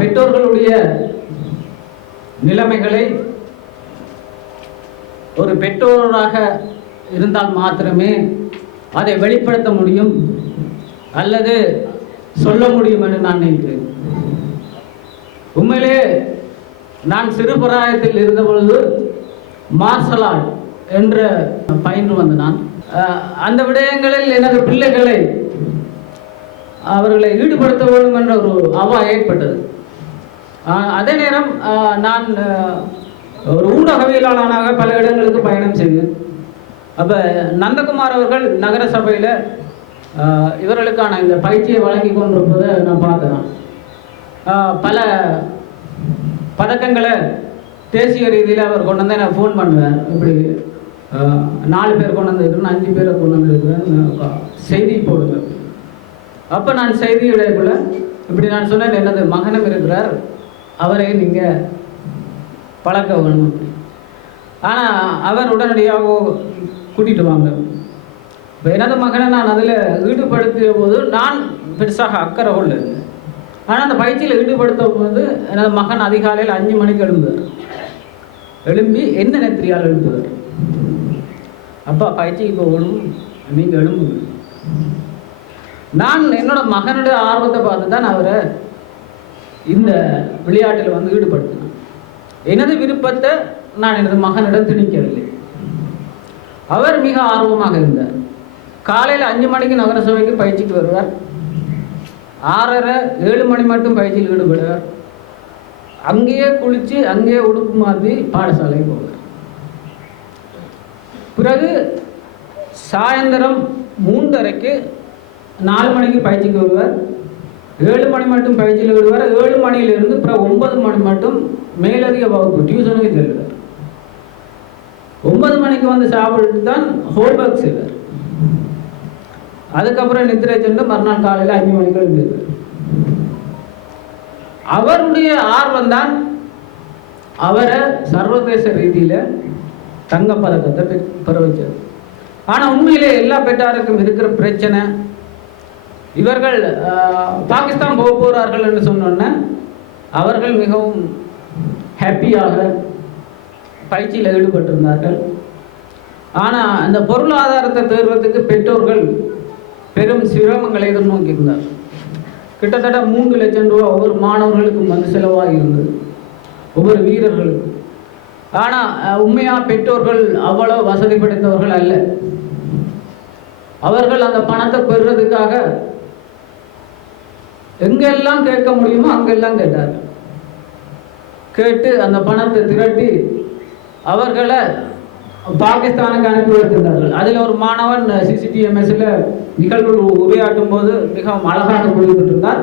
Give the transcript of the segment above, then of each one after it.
பெற்றோர்களுடைய நிலைமைகளை ஒரு பெற்றோராக இருந்தால் மாத்திரமே அதை வெளிப்படுத்த முடியும் அல்லது சொல்ல முடியும் என்று நான் நினைக்கிறேன். உண்மையிலே நான் சிறுபிராயத்தில் இருந்த பொழுது மார்ஷல் ஆர்ட் என்ற பயின்று வந்த நான் அந்த விடயங்களில் எனது பிள்ளைகளை அவர்களை ஈடுபடுத்த வேண்டும் என்ற ஒரு அவா ஏற்பட்டது. அதே நேரம் நான் ஒரு ஊடகவியலாளனாக பல இடங்களுக்கு பயணம் செய்தேன் அப்போ நந்தகுமார் அவர்கள் நகர சபையில் இவர்களுக்கான இந்த பயிற்சியை வழங்கி கொண்டிருப்பதை நான் பார்த்தேன். பல பதக்கங்களை தேசிய ரீதியில் அவர் கொண்டு வந்து எனக்கு ஃபோன் பண்ணுவேன் இப்படி நாலு பேர் கொண்டு வந்திருக்கிறேன் அஞ்சு பேரை கொண்டு வந்திருக்கிறேன் செய்தி போடுங்க. அப்போ நான் செய்தி இடைக்குள்ள இப்படி நான் சொன்னேன் எனது மகனும் இருக்கிறார். அவரை நீங்கள் பழக்க வேணும் ஆனால் அவர் உடனடியாக கூட்டிட்டு வாங்க. இப்போ எனது மகனை நான் அதில் ஈடுபடுத்திய போது நான் பெருசாக அக்கறை உள்ள ஆனால் அந்த பயிற்சியில் ஈடுபடுத்த போது எனது மகன் அதிகாலையில் அஞ்சு மணிக்கு எழுந்தார் எழும்பி என்ன நெத்திரியால் எழுப்புவார் அப்பா பயிற்சிக்கு போகணும். நீங்கள் எழும்புங்க. நான் என்னோட மகனுடைய ஆர்வத்தை பார்த்து தான் அவரை இந்த விளையாட்டில் வந்து ஈடுபடுத்தினான் எனது விருப்பத்தை நான் எனது மகனிடம் திணிக்கவில்லை. அவர் மிக ஆர்வமாக இருந்தார். காலையில் அஞ்சு மணிக்கு நகர சபைக்கு பயிற்சிக்கு வருவார். ஆறரை ஏழு மணி மட்டும் பயிற்சியில் ஈடுபடுவார். அங்கேயே குளித்து அங்கேயே உடுப்பு மாற்றி பாடசாலைக்கு போவார். பிறகு சாயந்தரம் மூன்றரைக்கு நாலு மணிக்கு பயிற்சிக்கு வருவார். ஏழு மணி மட்டும் பயிற்சியில் விடுவார். ஏழு மணியிலிருந்து பிற ஒன்பது மணி மட்டும் மேலதிக வகுப்பு டியூஷனுக்கு செல்வார் ஒன்பது மணிக்கு வந்து சாப்பிட்டு தான் ஹோம்ஒர்க் செய்வார். அதுக்கப்புறம் நித்திரை சென்று மறுநாள் காலையில் அஞ்சு மணிக்கு எழுந்திருவார் அவருடைய ஆர்வம் தான் அவரை சர்வதேச ரீதியில் தங்கப்பதக்கத்தை பெ- பெற வச்சது ஆனால் உண்மையிலே எல்லா பெற்றாருக்கும் இருக்கிற பிரச்சனை இவர்கள் பாகிஸ்தான் போக போகிறார்கள் என்று சொன்னோன்னே அவர்கள் மிகவும் ஹாப்பியாக பயிற்சியில் ஈடுபட்டிருந்தார்கள். ஆனால் அந்த பொருளாதாரத்தை தேர்வதற்கு பெற்றோர்கள் பெரும் சிரமங்களை எதிர்நோக்கியிருந்தார். கிட்டத்தட்ட மூன்று லட்சம் ரூபா ஒவ்வொரு மாணவர்களுக்கும் வந்து செலவாக இருந்தது ஒவ்வொரு வீரர்களுக்கும். ஆனால் உண்மையாக பெற்றோர்கள் அவ்வளோ வசதி படைத்தவர்கள் அல்ல. அவர்கள் அந்த பணத்தை பெறுறதுக்காக எங்கெல்லாம் கேட்க முடியுமோ அங்கெல்லாம் கேட்டார். கேட்டு அந்த பணத்தை திரட்டி அவர்களை பாகிஸ்தானுக்கு அனுப்பி வைத்திருந்தார்கள். அதில் ஒரு மாணவன் சிசிடிஎம்எஸ்ல நிகழ்வு உரையாற்றும் போது மிகவும் அழகாக குறிப்பிட்டிருந்தார்.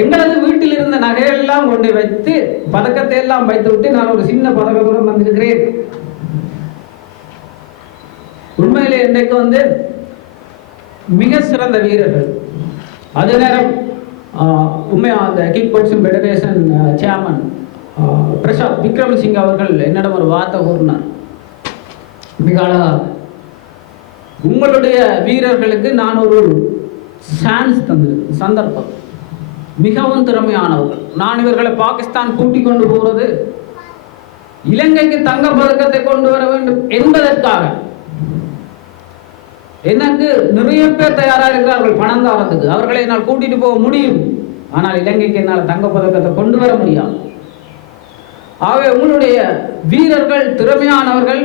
எங்களது வீட்டில் இருந்த நகையெல்லாம் கொண்டு வைத்து பதக்கத்தை எல்லாம் வைத்து விட்டு நான் ஒரு சின்ன பதக்கத்துடன் வந்திருக்கிறேன். உண்மையிலே இன்றைக்கு வந்து மிக சிறந்த வீரர்கள். அதே நேரம் உண்மையாக அந்த kick boxing federation chairman Prasad Vikram Singh அவர்கள் என்னிடம் ஒரு வார்த்தை கூறினார். மிக அழகாக. உங்களுடைய வீரர்களுக்கு நான் ஒரு சான்ஸ் தந்தது சந்தர்ப்பம். மிகவும் திறமையானவர்கள். நான் இவர்களை பாகிஸ்தான் கூட்டிக் கொண்டு போகிறது இலங்கைக்கு தங்க பதக்கத்தை கொண்டு வர வேண்டும் என்பதற்காக. எனக்கு நிறைய பேர் தயாராக இருக்கிறார்கள் பணம் தாரத்துக்கு அவர்களை என்னால் கூட்டிட்டு போக முடியும். ஆனால் இலங்கைக்கு என்னால் தங்க பதக்கத்தை கொண்டு வர முடியாது. ஆகவே உங்களுடைய வீரர்கள் திறமையானவர்கள்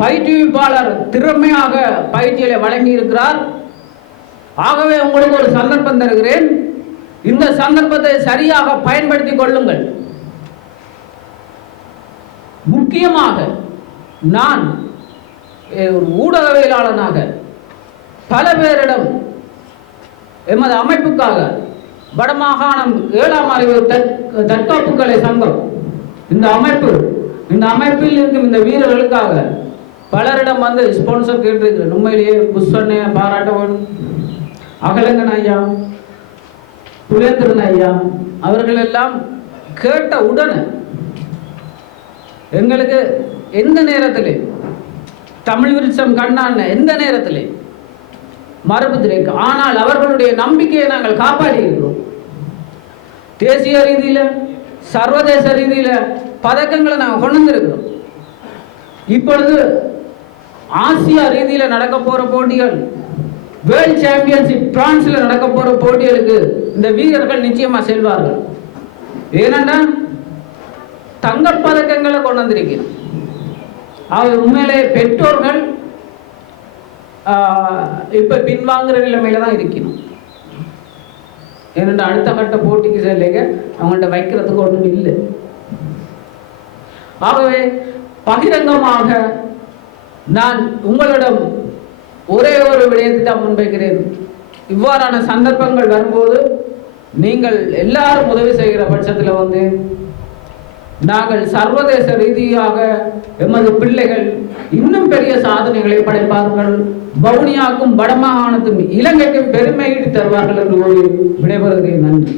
பயிற்றுவிப்பாளர் திறமையாக பயிற்சிகளை வழங்கி இருக்கிறார் ஆகவே உங்களுக்கு ஒரு சந்தர்ப்பம் தருகிறேன். இந்த சந்தர்ப்பத்தை சரியாக பயன்படுத்திக் கொள்ளுங்கள். முக்கியமாக நான் ஒரு ஊடகவியலாளனாக பல பேரிடம் எமது அமைப்புக்காக வடமாகாணம் ஏழாம் அறிவு தற்- தற்காப்பு கலை சங்கம் இந்த அமைப்பு இந்த அமைப்பில் இருக்கும் இந்த வீரர்களுக்காக பலரிடம் வந்து ஸ்பான்சர் கேட்டிருக்கிறேன் உண்மையிலேயே புஷ்வண்ணே பாராட்ட வேணும் அகலங்கன் ஐயா புலேந்திரன் ஐயா அவர்கள் எல்லாம் கேட்ட உடனே எங்களுக்கு எந்த நேரத்திலே தமிழ் விருட்சம் கண்ணான்னு எந்த நேரத்திலே? மரபு திரைக்கு ஆனால் அவர்களுடைய நம்பிக்கையை நாங்கள் காப்பாற்றி இருக்கிறோம் தேசிய ரீதியில் சர்வதேச ரீதியில் பதக்கங்களை நாங்கள் கொண்டு வந்திருக்கிறோம். இப்பொழுது ஆசியா ரீதியில் நடக்க போகிற போட்டிகள் வேர்ல்ட் சாம்பியன்ஷிப் பிரான்ஸில் நடக்க போகிற போட்டிகளுக்கு இந்த வீரர்கள் நிச்சயமாக செல்வார்கள். ஏனென்றால் தங்கப் பதக்கங்களை கொண்டு வந்திருக்கிறோம். ஆகவே உண்மையிலே பெற்றோர்கள் ஆஹ், இப்ப பின்வாங்குற நிலைமையில தான் இருக்கணும். ஏனென்றால் அடுத்த கட்ட போட்டிக்கு செல்லுங்க அவங்கள்ட்ட வைக்கிறதுக்கு ஒன்றும் இல்லை. ஆகவே பகிரங்கமாக நான் உங்களிடம் ஒரே ஒரு விடயத்தை தான் முன்வைக்கிறேன். இவ்வாறான சந்தர்ப்பங்கள் வரும்போது நீங்கள் எல்லாரும் உதவி செய்கிற பட்சத்தில் வந்து நாங்கள் சர்வதேச ரீதியாக எமது பிள்ளைகள் இன்னும் பெரிய சாதனைகளை படைப்பார்கள். வவுனியாக்கும் வடமாகாணத்தும் இலங்கைக்கும் பெருமையீடு தருவார்கள் என்று கூறி விடைபெறுகிறேன். நன்றி.